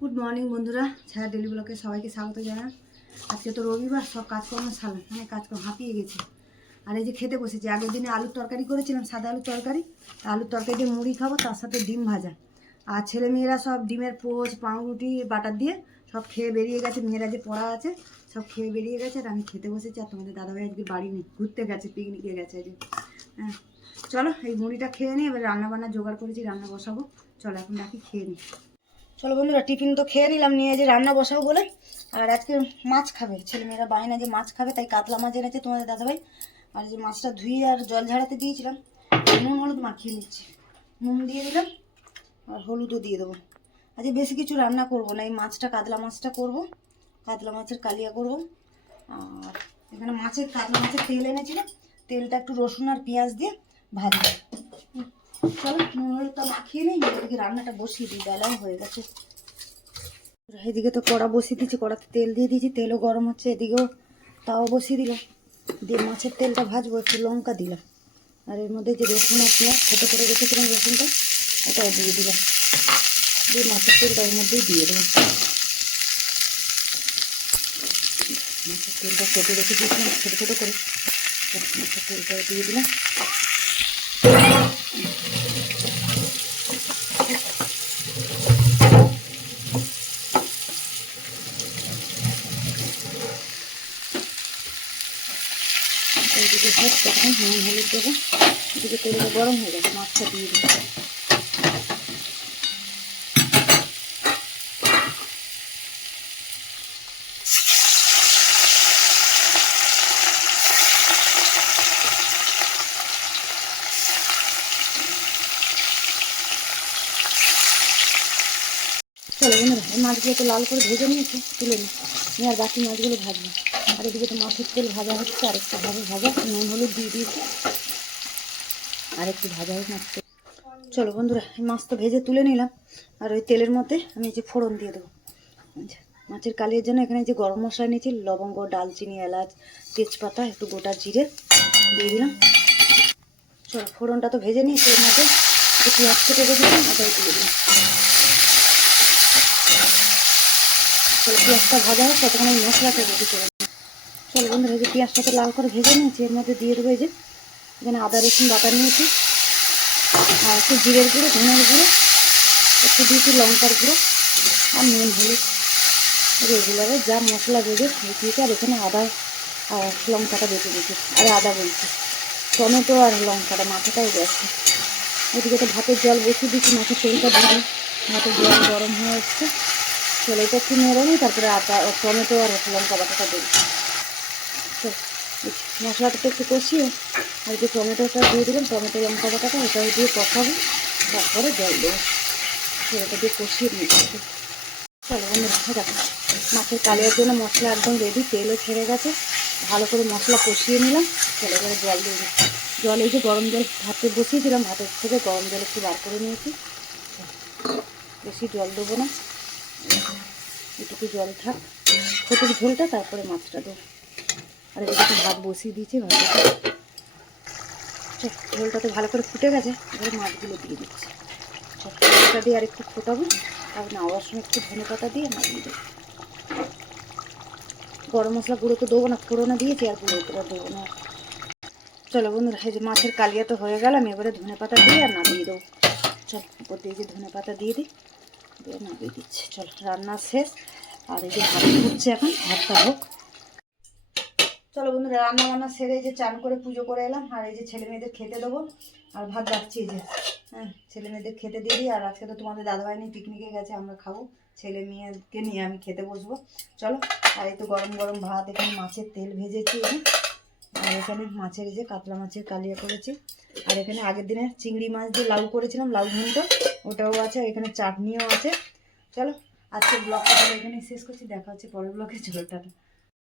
Good morning বন্ধুরা, ছায়া daily ব্লগে সবাইকে স্বাগত জানান। আজকে তো রবিবার, সব কাজকর্ম সারা মানে কাজকর্ম হাঁপিয়ে গেছে। আর এই যে খেতে বসেছি, আগের দিনে আলুর তরকারি করেছিলাম, সাদা আলুর তরকারি। আলুর তরকারি দিয়ে মুড়ি খাবো, তার সাথে ডিম ভাজা। আর ছেলেমেয়েরা সব ডিমের পোচ পাউরুটি বাটার দিয়ে সব খেয়ে বেরিয়ে গেছে। মেয়েরা যে পড়া আছে সব খেয়ে বেরিয়ে গেছে, আর আমি খেতে বসেছি। আর তোমাদের দাদাভাই আজকে বাড়ি নেই, ঘুরতে গেছে, পিকনিকে গেছে আজকে। হ্যাঁ, চলো এই মুড়িটা খেয়ে নিই, এবার রান্না বান্না জোগাড় করেছি, রান্না বসাবো। চলো এখন রাখি, খেয়ে নিই। চলো বন্ধুরা, টিফিন তো খেয়ে নিলাম, নিয়ে যে রান্না বসাবো বলে। আর আজকে মাছ খাবে ছেলেমেয়েরা, বায়না যে মাছ খাবে, তাই কাতলা মাছ এনেছে তোমাদের দাদাভাই। আর যে মাছটা ধুয়ে আর জল ঝাড়াতে দিয়েছিলাম, নুন হলুদ মাখিয়ে নিচ্ছি। নুন দিয়ে দিলাম আর হলুদও দিয়ে দেবো। আজকে বেশি কিছু রান্না করব না, এই মাছটা কাতলা মাছটা করব, কাতলা মাছের কালিয়া করব। আর এখানে কাতলা মাছের তেল এনেছিল, তেলটা একটু রসুন আর পেঁয়াজ দিয়ে ভাজবো। চলো নুন হলুদটা মাখিয়ে নিই, এদিকে রান্নাটা বসিয়ে দিই, বেলাও হয়ে গেছে। এদিকে তো কড়া বসিয়ে দিয়েছি, কড়াতে তেল দিয়ে দিয়েছি, তেলও গরম হচ্ছে। এদিকেও তাও বসিয়ে দিলাম, দিয়ে মাছের তেলটা ভাজবো। একটু লঙ্কা দিলাম, আর এর মধ্যে যে রসুন আর পেঁয়াজ ছোটো করে রেখেছিলাম, রসুনটা ওটাও দিয়ে দিলাম, দিয়ে মাছের তেলটা ওর মধ্যেই দিয়ে দেবো। মাছের তেলটা কেটে রেখে দিয়েছিলাম ছোটো ছোটো করে, মাছের তেলটাও দিয়ে দিলাম। এইদিকে হোক, তখন নুন হলুদ দেবো। এদিকে তেলটা গরম হয়ে গেছে, মাছটা দিয়ে দেবো। চলো বন্ধুরা, এই মাছগুলো তো লাল করে ভেজে নিয়েছি, তুলে নিই, আর বাকি মাছগুলো ভাজবো। আর এদিকে তো মাছের তেল ভাজা হচ্ছে, আর একটু ভাজা নুন হলুদ দিয়ে দিয়েছি, আর একটু ভাজা হোক মাছ। চলো বন্ধুরা, এই মাছ তো ভেজে তুলে নিলাম, আর ওই তেলের মধ্যে আমি যে ফোড়ন দিয়ে দেবো। আচ্ছা, মাছের কালিয়ার জন্য এখানে যে গরম মশলা নিয়েছি, লবঙ্গ, দালচিনি, এলাচ, তেজপাতা, একটু গোটা জিরে দিয়ে দিলাম। চলো ফোড়নটা তো ভেজে নিয়েছি, এর মধ্যে যে পেঁয়াজ কেটে রেখেছিলাম ওটাই দিয়ে দিলাম। চলো পেঁয়াজটা ভাজা হোক, ততক্ষণ আমি মশলাটা রেডি করে নিই। চলো বন্ধুরা, এই যে পেঁয়াজটাকে লাল করে ভেজে নিয়েছি, এর মধ্যে দিয়ে দেবো এই যে এখানে আদা রসুন বাটা নিয়েছি, আর একটু জিরের গুঁড়ো, ধনের গুঁড়ো, একটু দিয়েছি লঙ্কার গুঁড়ো, আর নুন হলুদ, রেগুলারে যা মশলা বেজে দিয়েছি। আর এখানে আদা আর লঙ্কাটা বেটে দিয়েছি, আর আদা বলছি, টমেটো আর লঙ্কাটা মাথাটাও গেছে। ওদিকে তো ভাতের জল বসিয়ে দিচ্ছি, মাছের তেলটা দিয়ে ভাতের জল গরম হয়ে আসছে। চলো এটা একটু নেড়ে নিই, তারপরে আদা টমেটো আর লঙ্কা বাটাটা দেবো। মশলাটা তো একটু কষিয়ে আর যে টমেটোটা দিয়ে দিলাম, টমেটো লঙ্কা বাটাটা ওটাও দিয়ে কষাবো, তারপরে জল দেবো। সেটা দিয়ে কষিয়ে নিচ্ছি। চলো বন্ধুরা, দেখো মাছের কালিয়ার জন্য মশলা একদম রেডি, তেলও ছেড়ে গেছে, ভালো করে মশলা কষিয়ে নিলাম। চলো এবারে জল দিয়ে দিচ্ছি। জল এই যে গরম জল ভাতে বসিয়েছিলাম, ভাতের থেকে গরম জল একটু বার করে নিয়েছি। বেশি জল দেবো না, এটুকু জল থাক, ফুটুক ঝোলটা, তারপরে মাছটা দেবো। আর এদিকে ভাত বসিয়ে দিয়েছি, ভাতটা ঝোলটা তো ভালো করে ফুটে গেছে, এবারে মাছগুলো দিয়ে দিচ্ছি। মাছটা দিয়ে আর একটু ফোটাবো, আর নাওয়ার সময় একটু ধনে পাতা দিয়ে নামিয়ে দেবো। গরম মশলা গুঁড়ো তো দেবো না, ফোড়নে দিয়েছি, আর গুঁড়ো করে দেবো না। চলো বন্ধুরা, এই যে মাছের কালিয়া তো হয়ে গেল, আমি এবারে ধনে পাতা দিয়ে আর নামিয়ে দেবো। চলো উপর দিয়ে যে ধনে পাতা দিয়ে নামিয়ে দিচ্ছি। চলো রান্না শেষ, আর এই যে ভাত হচ্ছে, এখন ভাতটা হোক। চলো বন্ধুরা, রান্না বান্না সেরে এই যে চান করে পুজো করে এলাম, আর এই যে ছেলে মেয়েদের খেতে দেবো, আর ভাত রাখছি যে। হ্যাঁ, ছেলে মেয়েদের খেতে দিয়ে দিই। আর আজকে তো তোমাদের দাদাভাই নিয়ে পিকনিকে গেছে, আমরা খাবো, ছেলে মেয়েকে নিয়ে আমি খেতে বসবো। চলো, আর এই তো গরম গরম ভাত, এখানে মাছের তেল ভেজেছি, আর এখানে মাছের এই যে কাতলা মাছের কালিয়া করেছি, আর এখানে আগের দিনে চিংড়ি মাছ দিয়ে লাউ করেছিলাম, লাউ ঘন্ট, ওটাও আছে, এখানে চাটনিও আছে। চলো আজকে ব্লগটা এখানে শেষ করছি, দেখা হচ্ছে পরের ব্লগে। চলো টাটা।